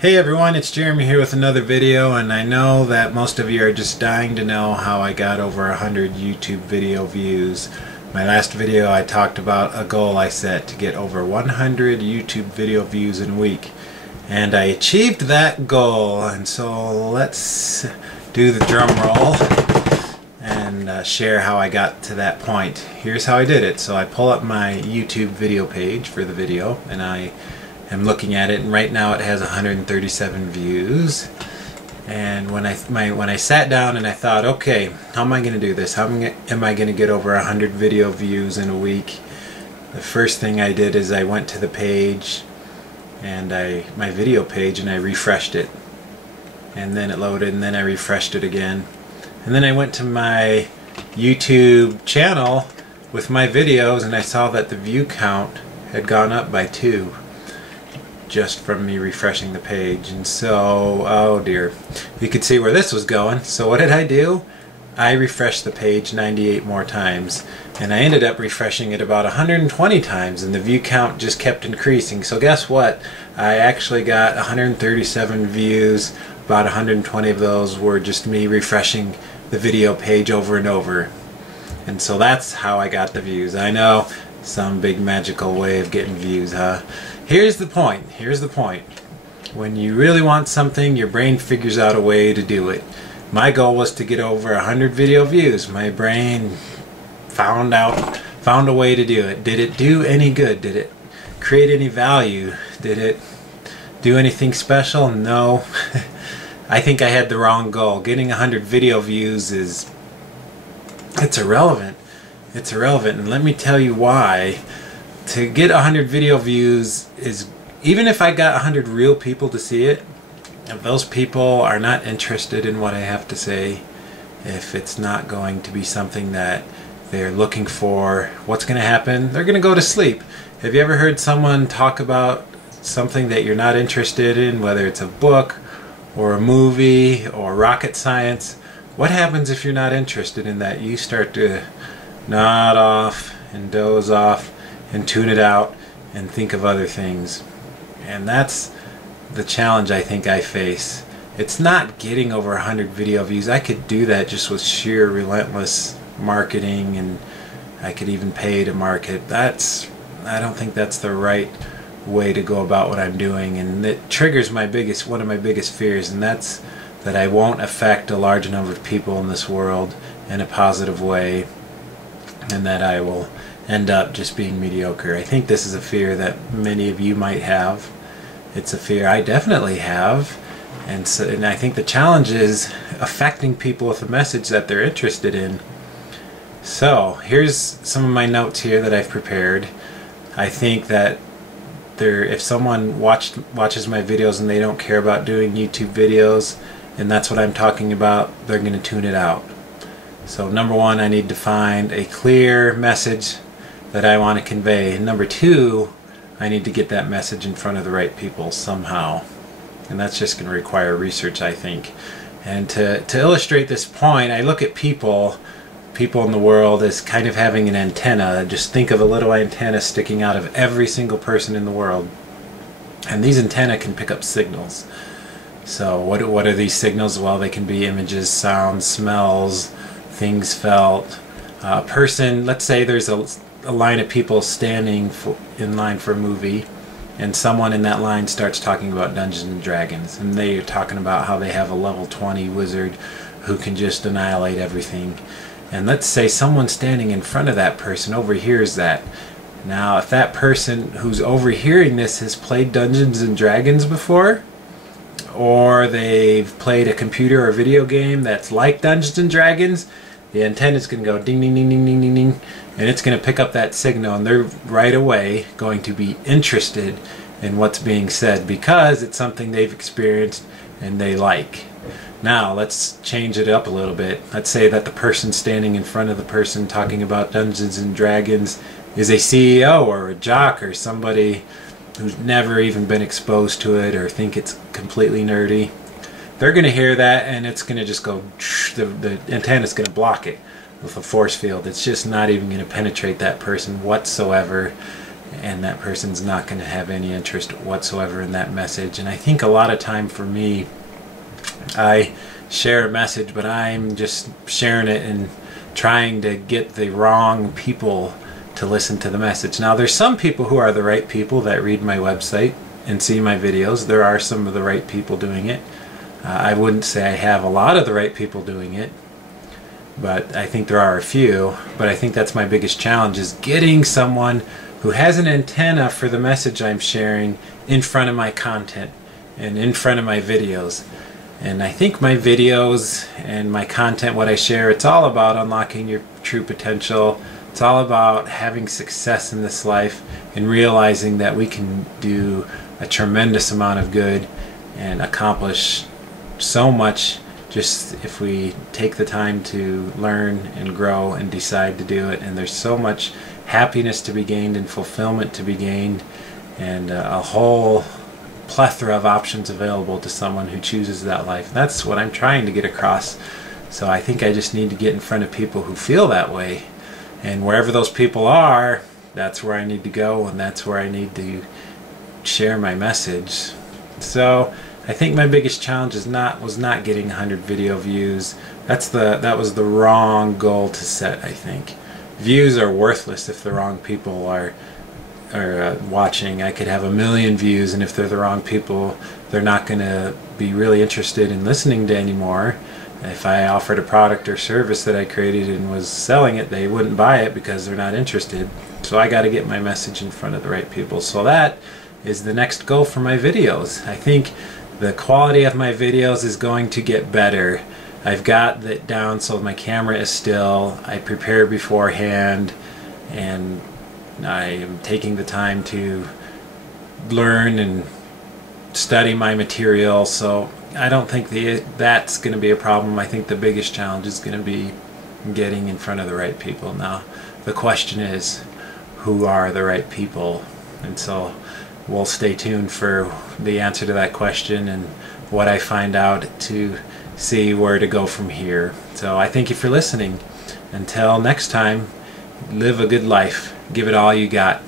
Hey everyone, it's Jeremy here with another video, and I know that most of you are just dying to know how I got over 100 YouTube video views. My last video I talked about a goal I set to get over 100 YouTube video views in a week, and I achieved that goal. And so let's do the drum roll and share how I got to that point. Here's how I did it. So I pull up my YouTube video page for the video, and I'm looking at it, and right now it has 137 views. And when I sat down and I thought, okay, how am I going to do this? How am I going to get over 100 video views in a week? The first thing I did is I went to the page, and my video page, and I refreshed it. And then it loaded, and then I refreshed it again. And then I went to my YouTube channel with my videos, and I saw that the view count had gone up by 2. Just from me refreshing the page. And so, oh dear, you could see where this was going. So what did I do? I refreshed the page 98 more times, and I ended up refreshing it about 120 times, and the view count just kept increasing. So guess what? I actually got 137 views. About 120 of those were just me refreshing the video page over and over. And so that's how I got the views. I know, some big magical way of getting views, huh? Here's the point. Here's the point. When you really want something, your brain figures out a way to do it. My goal was to get over 100 video views. My brain found a way to do it. Did it do any good? Did it create any value? Did it do anything special? No. I think I had the wrong goal. Getting 100 video views it's irrelevant. It's irrelevant, and let me tell you why. To get 100 video views is, even if I got 100 real people to see it, if those people are not interested in what I have to say, if it's not going to be something that they're looking for, what's going to happen? They're going to go to sleep. Have you ever heard someone talk about something that you're not interested in, whether it's a book or a movie or rocket science? What happens if you're not interested in that? You start to nod off and doze off and tune it out and think of other things. And that's the challenge I think I face. It's not getting over 100 video views. I could do that just with sheer relentless marketing, and I could even pay to market. I don't think that's the right way to go about what I'm doing, and it triggers one of my biggest fears, and that's that I won't affect a large number of people in this world in a positive way, and that I will end up just being mediocre. I think this is a fear that many of you might have. It's a fear I definitely have, and I think the challenge is affecting people with a message that they're interested in. So here's some of my notes here that I've prepared. I think that if someone watches my videos and they don't care about doing YouTube videos, and that's what I'm talking about, they're going to tune it out. So number one, I need to find a clear message that I want to convey. And number two, I need to get that message in front of the right people somehow. And that's just going to require research, I think. And to illustrate this point, I look at people in the world as kind of having an antenna. Just think of a little antenna sticking out of every single person in the world. And these antennae can pick up signals. So what are these signals? Well, they can be images, sounds, smells, things felt. A person, let's say there's a line of people standing in line for a movie, and someone in that line starts talking about Dungeons and Dragons, and they are talking about how they have a level 20 wizard who can just annihilate everything. And let's say someone standing in front of that person overhears that. Now, if that person who's overhearing this has played Dungeons and Dragons before, or they've played a computer or video game that's like Dungeons and Dragons, the antenna is going to go ding, ding, ding, ding, ding, ding, ding, and it's going to pick up that signal, and they're right away going to be interested in what's being said because it's something they've experienced and they like. Now, let's change it up a little bit. Let's say that the person standing in front of the person talking about Dungeons and Dragons is a CEO or a jock or somebody who's never even been exposed to it or think it's completely nerdy. They're going to hear that, and it's going to just go, the antenna is going to block it with a force field. It's just not even going to penetrate that person whatsoever. and that person's not going to have any interest whatsoever in that message. And I think a lot of time for me, I share a message, but I'm just sharing it and trying to get the wrong people to listen to the message. Now, there's some people who are the right people that read my website and see my videos. There are some of the right people doing it. I wouldn't say I have a lot of the right people doing it, but I think there are a few. But I think that's my biggest challenge, is getting someone who has an antenna for the message I'm sharing in front of my content and in front of my videos. And I think my videos and my content, what I share, it's all about unlocking your true potential. It's all about having success in this life and realizing that we can do a tremendous amount of good and accomplish so much just if we take the time to learn and grow and decide to do it. And there's so much happiness to be gained and fulfillment to be gained, and a whole plethora of options available to someone who chooses that life. That's what I'm trying to get across. So I think I just need to get in front of people who feel that way, and wherever those people are, that's where I need to go, and that's where I need to share my message. So I think my biggest challenge was not getting 100 video views. That was the wrong goal to set, I think. Views are worthless if the wrong people are watching. I could have 1 million views, and if they're the wrong people, they're not going to be really interested in listening to anymore. If I offered a product or service that I created and was selling it, they wouldn't buy it because they're not interested. So I got to get my message in front of the right people. So that is the next goal for my videos. I think the quality of my videos is going to get better. I've got that down so my camera is still. I prepare beforehand, and I am taking the time to learn and study my material. So I don't think that's going to be a problem. I think the biggest challenge is going to be getting in front of the right people. Now, the question is, who are the right people? And so we'll stay tuned for the answer to that question and what I find out to see where to go from here. So I thank you for listening. Until next time, live a good life. Give it all you got.